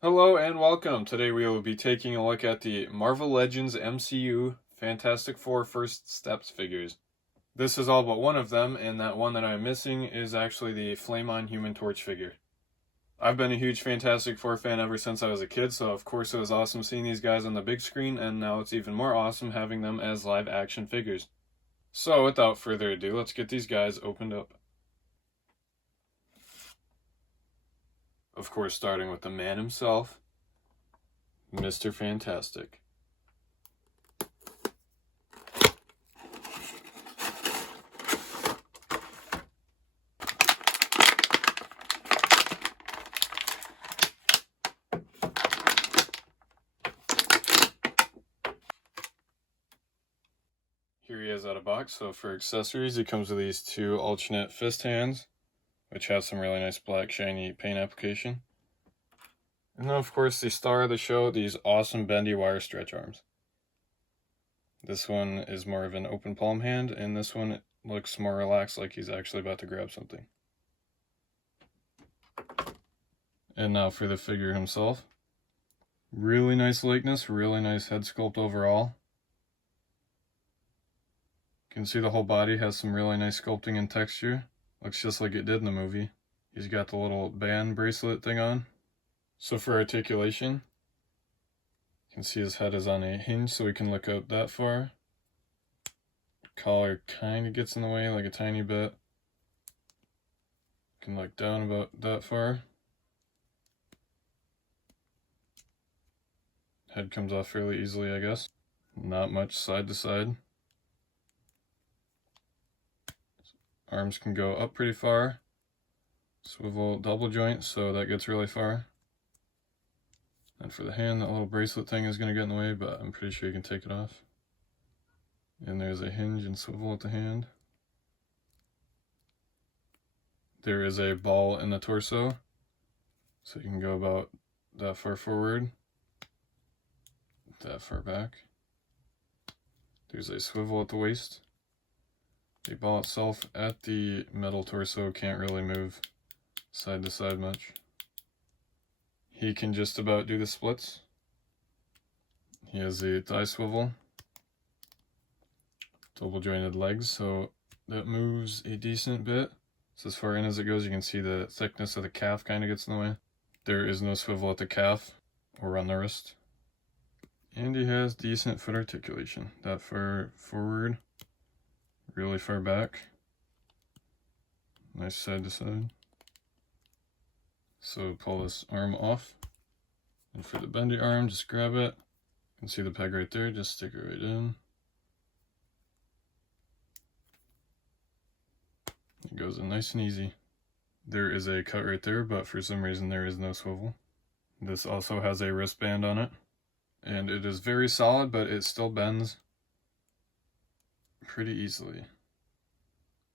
Hello and welcome. Today we will be taking a look at the Marvel Legends MCU Fantastic Four First Steps figures. This is all but one of them, and that one that I'm missing is actually the Flame On Human Torch figure. I've been a huge Fantastic Four fan ever since I was a kid, so of course it was awesome seeing these guys on the big screen, and now it's even more awesome having them as live action figures. So without further ado, let's get these guys opened up. Of course, starting with the man himself, Mr. Fantastic. Here he is out of box. So for accessories, he comes with these two alternate fist hands, which have some really nice black shiny paint application. And then of course the star of the show, these awesome bendy wire stretch arms. This one is more of an open palm hand, and this one looks more relaxed, like he's actually about to grab something. And now for the figure himself. Really nice likeness, really nice head sculpt overall. You can see the whole body has some really nice sculpting and texture. Looks just like it did in the movie. He's got the little band bracelet thing on. So for articulation, you can see his head is on a hinge so he can look out that far. Collar kind of gets in the way like a tiny bit. You can look down about that far. Head comes off fairly easily, I guess. Not much side to side. Arms can go up pretty far. Swivel double joint, so that gets really far. And for the hand, that little bracelet thing is going to get in the way, but I'm pretty sure you can take it off. And there's a hinge and swivel at the hand. There is a ball in the torso, so you can go about that far forward, that far back. There's a swivel at the waist. The ball itself at the metal torso can't really move side to side much. He can just about do the splits. He has a thigh swivel, double jointed legs, so that moves a decent bit. So as far in as it goes, you can see the thickness of the calf kind of gets in the way. There is no swivel at the calf or on the wrist. And he has decent foot articulation. That far forward, really far back. Nice side to side. So pull this arm off. And for the bendy arm, just grab it. You can see the peg right there, just stick it right in. It goes in nice and easy. There is a cut right there, but for some reason there is no swivel. This also has a wristband on it. And it is very solid, but it still bends pretty easily.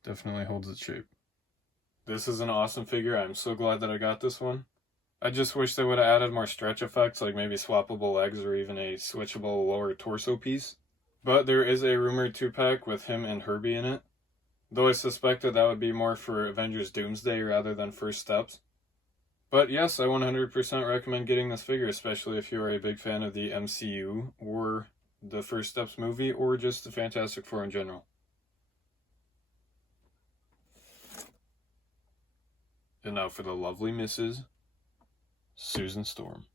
Definitely holds its shape. This is an awesome figure. I'm so glad that I got this one. I just wish they would have added more stretch effects, like maybe swappable legs or even a switchable lower torso piece. But there is a rumored 2-pack with him and Herbie in it, though I suspected that would be more for Avengers Doomsday rather than First Steps. But yes, I 100% recommend getting this figure, especially if you are a big fan of the MCU or the First Steps movie or just the Fantastic Four in general. And now for the lovely Mrs. Susan Storm.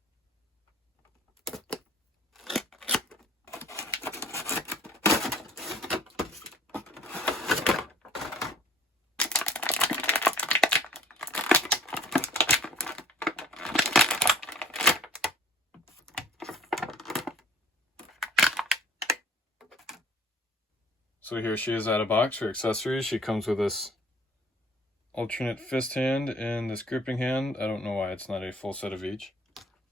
So here she is out of box for accessories. She comes with this alternate fist hand and this gripping hand. I don't know why it's not a full set of each.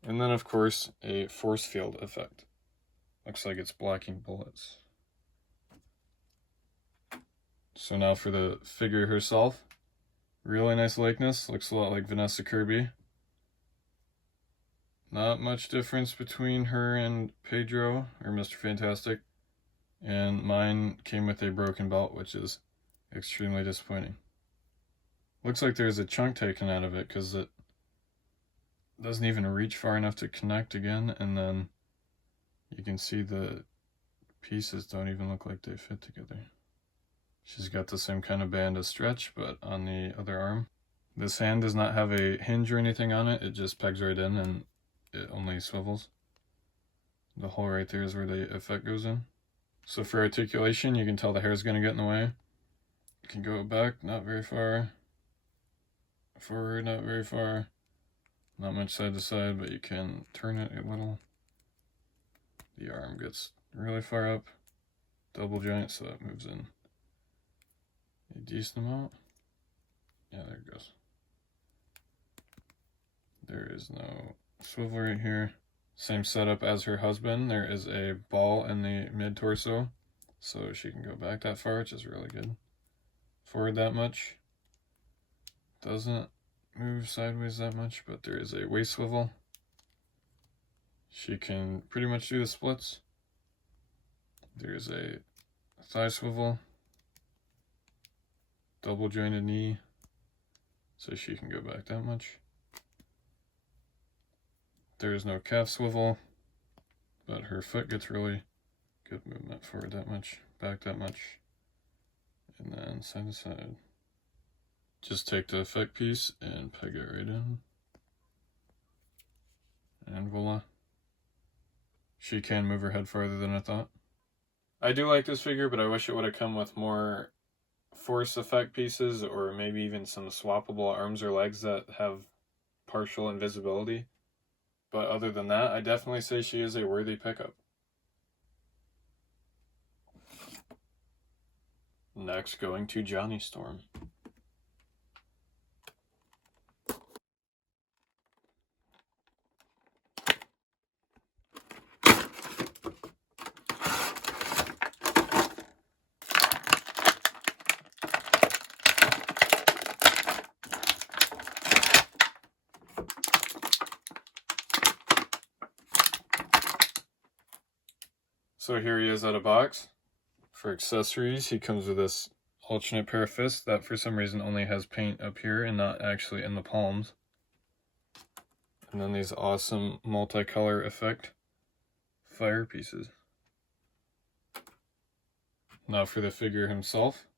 And then of course a force field effect. Looks like it's blocking bullets. So now for the figure herself. Really nice likeness. Looks a lot like Vanessa Kirby. Not much difference between her and Pedro, or Mr. Fantastic. And mine came with a broken belt, which is extremely disappointing. Looks like there's a chunk taken out of it because it doesn't even reach far enough to connect again, and then you can see the pieces don't even look like they fit together. She's got the same kind of band as Stretch, but on the other arm. This hand does not have a hinge or anything on it, it just pegs right in and it only swivels. The hole right there is where the effect goes in. So for articulation, you can tell the hair is going to get in the way. You can go back, not very far. Forward, not very far. Not much side to side, but you can turn it a little. The arm gets really far up. Double joint, so it moves in a decent amount. Yeah, there it goes. There is no swivel right here. Same setup as her husband. There is a ball in the mid-torso, so she can go back that far, which is really good. Forward that much. Doesn't move sideways that much, but there is a waist swivel. She can pretty much do the splits. There's a thigh swivel. Double jointed knee, so she can go back that much. There is no calf swivel, but her foot gets really good movement. Forward that much, back that much, and then side to side. Just take the effect piece and peg it right in. And voila. She can move her head farther than I thought. I do like this figure, but I wish it would have come with more force effect pieces, or maybe even some swappable arms or legs that have partial invisibility. But other than that, I definitely say she is a worthy pickup. Next, going to Johnny Storm. So here he is out of box. For accessories, he comes with this alternate pair of fists that for some reason only has paint up here and not actually in the palms. And then these awesome multicolor effect fire pieces. Now for the figure himself.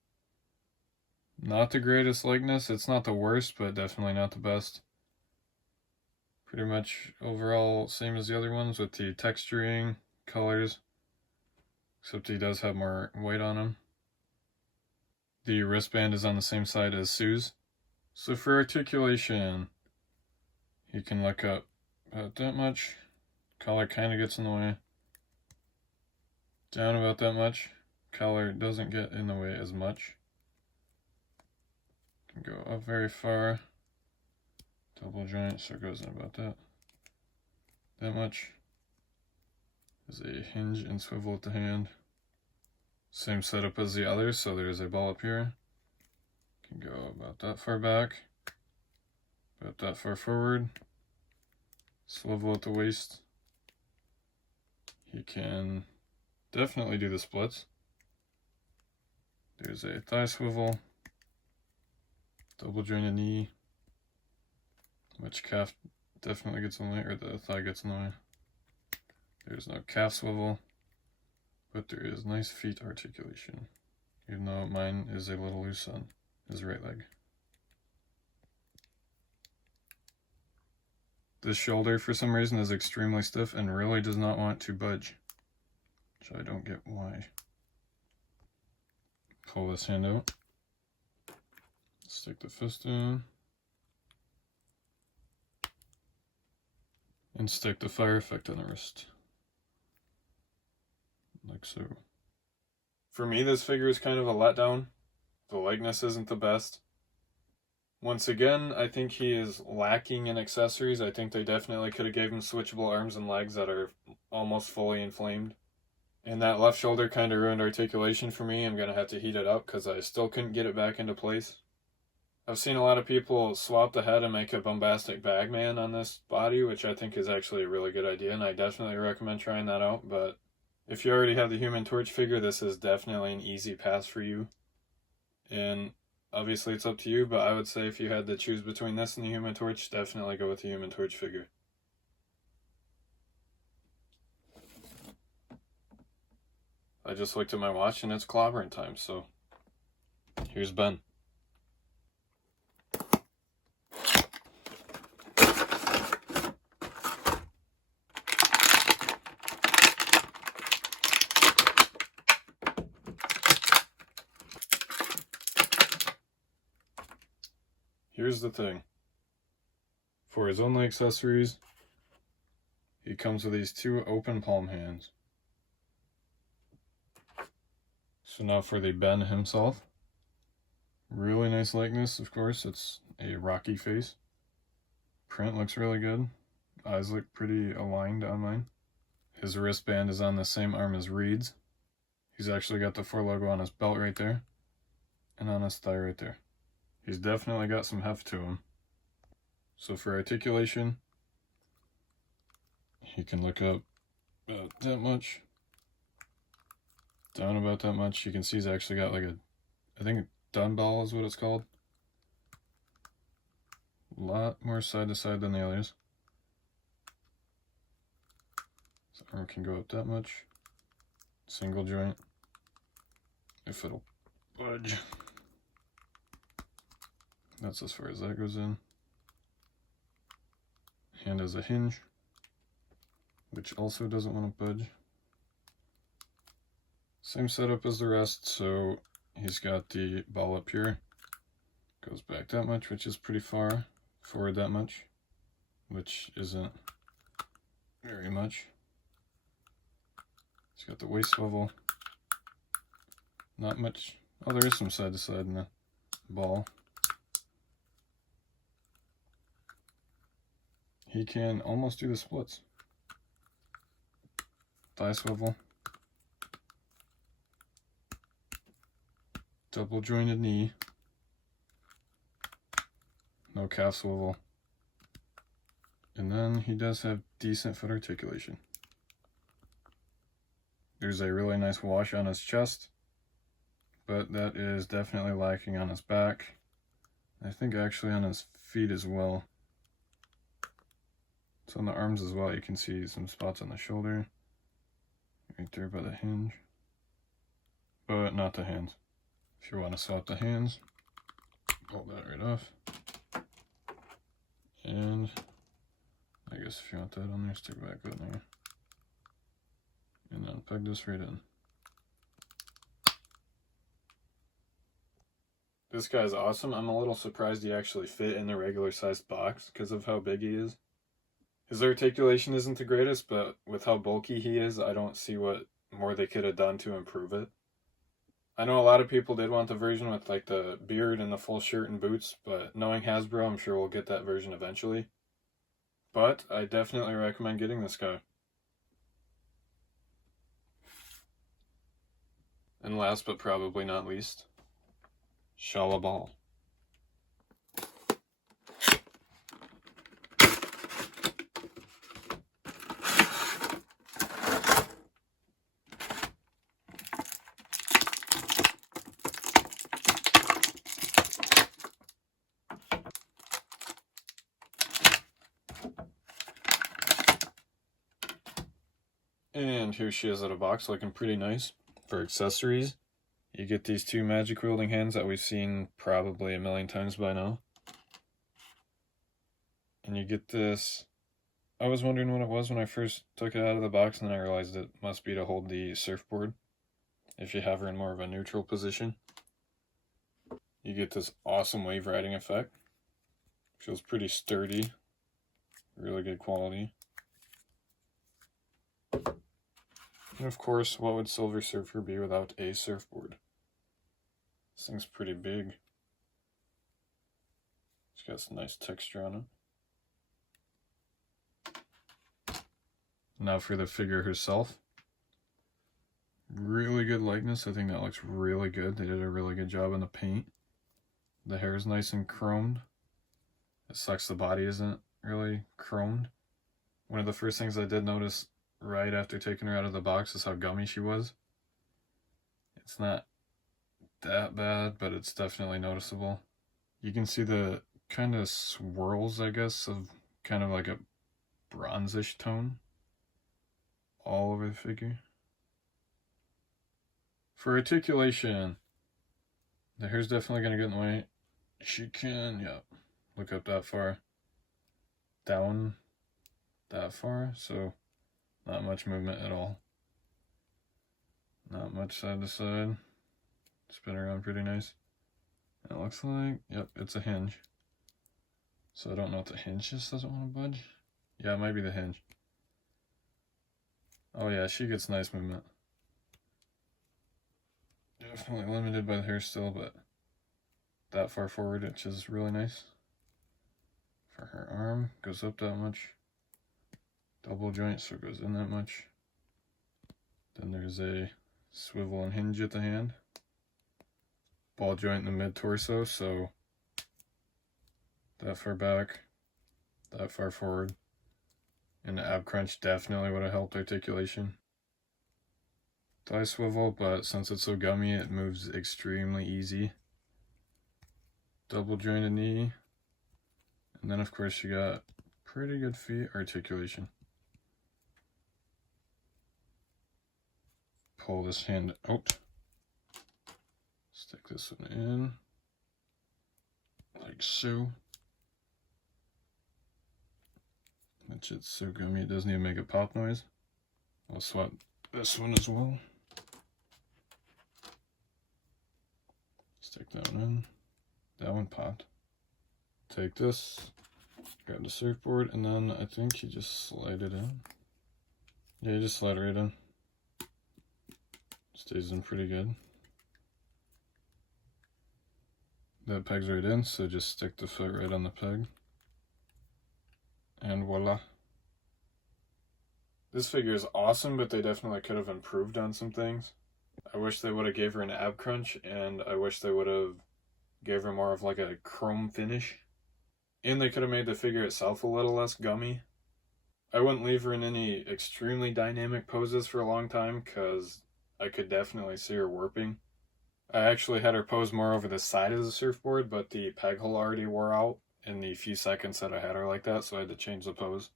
Not the greatest likeness, it's not the worst, but definitely not the best. Pretty much overall same as the other ones with the texturing, colors. Except he does have more weight on him. The wristband is on the same side as Sue's. So for articulation, he can look up about that much. Collar kind of gets in the way. Down about that much. Collar doesn't get in the way as much. Can go up very far. Double joint, so it goes in about that much. There's a hinge and swivel at the hand. Same setup as the others, so there's a ball up here. Can go about that far back, about that far forward. Swivel at the waist. He can definitely do the splits. There's a thigh swivel, double jointed knee, which calf definitely gets in the way, or the thigh gets in the way. There's no calf swivel, but there is nice feet articulation, even though mine is a little loose on his right leg. This shoulder, for some reason, is extremely stiff and really does not want to budge, which I don't get why. Pull this hand out, stick the fist in, and stick the fire effect on the wrist. Like so. For me, this figure is kind of a letdown. The likeness isn't the best. Once again, I think he is lacking in accessories. I think they definitely could have gave him switchable arms and legs that are almost fully inflamed. And that left shoulder kind of ruined articulation for me. I'm going to have to heat it up because I still couldn't get it back into place. I've seen a lot of people swap the head and make a bombastic Bagman on this body, which I think is actually a really good idea, and I definitely recommend trying that out. But if you already have the Human Torch figure, this is definitely an easy pass for you. And Obviously, it's up to you, but I would say if you had to choose between this and the Human Torch, definitely go with the Human Torch figure. I just looked at my watch and it's clobbering time, so here's Ben. Here's the thing. For his only accessories, he comes with these two open palm hands. So now for the Ben himself. Really nice likeness, of course. It's a Rocky face. Print looks really good. Eyes look pretty aligned on mine. His wristband is on the same arm as Reed's. He's actually got the 4 logo on his belt right there. And on his thigh right there. He's definitely got some heft to him. So for articulation, he can look up about that much. Down about that much. You can see he's actually got like I think Dunball is what it's called. A lot more side to side than the others. His arm can go up that much. Single joint. If it'll budge. That's as far as that goes in. Hand has a hinge, which also doesn't want to budge. Same setup as the rest, so he's got the ball up here. Goes back that much, which is pretty far. Forward that much, which isn't very much. He's got the waist swivel. Not much. Oh, there is some side to side in the ball. He can almost do the splits. Thigh swivel. Double jointed knee. No calf swivel. And then he does have decent foot articulation. There's a really nice wash on his chest, but that is definitely lacking on his back. I think actually on his feet as well. So on the arms as well, you can see some spots on the shoulder. Right there by the hinge. But not the hands. If you want to swap the hands, pull that right off. And I guess if you want that on there, stick it back on there. And then plug this right in. This guy's awesome. I'm a little surprised he actually fit in the regular sized box because of how big he is. His articulation isn't the greatest, but with how bulky he is, I don't see what more they could have done to improve it. I know a lot of people did want the version with like the beard and the full shirt and boots, but knowing Hasbro, I'm sure we'll get that version eventually. But I definitely recommend getting this guy. And last but probably not least, Shala Ball. And here she is out of box, looking pretty nice. For accessories, you get these two magic wielding hands that we've seen probably a million times by now. And you get this, I was wondering what it was when I first took it out of the box, and then I realized it must be to hold the surfboard if you have her in more of a neutral position. You get this awesome wave riding effect. Feels pretty sturdy, really good quality. And of course, what would Silver Surfer be without a surfboard? This thing's pretty big. It's got some nice texture on it. Now for the figure herself. Really good likeness. I think that looks really good. They did a really good job in the paint. The hair is nice and chromed. It sucks the body isn't really chromed. One of the first things I did notice right after taking her out of the box is how gummy she was. It's not that bad, but it's definitely noticeable. You can see the kind of swirls, I guess, of kind of like a bronzish tone all over the figure. For articulation, the hair's definitely going to get in the way. She can, yeah, look up that far, down that far, so not much movement at all. Not much side to side. Spin around pretty nice. It looks like, yep, it's a hinge. So I don't know if the hinge just doesn't want to budge. Yeah, it might be the hinge. Oh yeah, she gets nice movement. Definitely limited by the hair still, but that far forward, which is really nice. For her arm, goes up that much. Double joint, so it goes in that much. Then there's a swivel and hinge at the hand. Ball joint in the mid-torso, so that far back, that far forward. And the ab crunch definitely would have helped articulation. Thigh swivel, but since it's so gummy, it moves extremely easy. Double jointed knee. And then of course you got pretty good feet articulation. Pull this hand out. Stick this one in. Like so. That shit's so gummy it doesn't even make a pop noise. I'll swap this one as well. Stick that one in. That one popped. Take this, grab the surfboard, and then I think you just slide it in. Yeah, you just slide it right in. Stays in pretty good. That peg's right in, so just stick the foot right on the peg. And voila. This figure is awesome, but they definitely could have improved on some things. I wish they would have gave her an ab crunch, and I wish they would have gave her more of like a chrome finish. And they could have made the figure itself a little less gummy. I wouldn't leave her in any extremely dynamic poses for a long time, because I could definitely see her warping. I actually had her pose more over the side of the surfboard, but the peg hole already wore out in the few seconds that I had her like that, so I had to change the pose.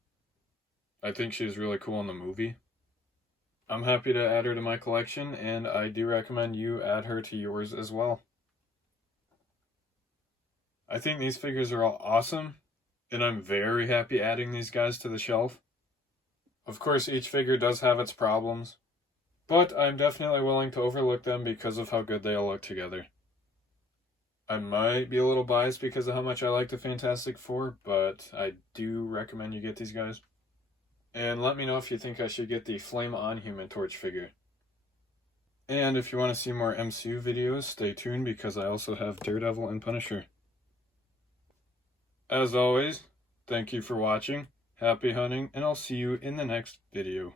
I think she's really cool in the movie. I'm happy to add her to my collection, and I do recommend you add her to yours as well. I think these figures are all awesome, and I'm very happy adding these guys to the shelf. Of course, each figure does have its problems, but I'm definitely willing to overlook them because of how good they all look together. I might be a little biased because of how much I like the Fantastic Four, but I do recommend you get these guys. And let me know if you think I should get the Flame On Human Torch figure. And if you want to see more MCU videos, stay tuned because I also have Daredevil and Punisher. As always, thank you for watching, happy hunting, and I'll see you in the next video.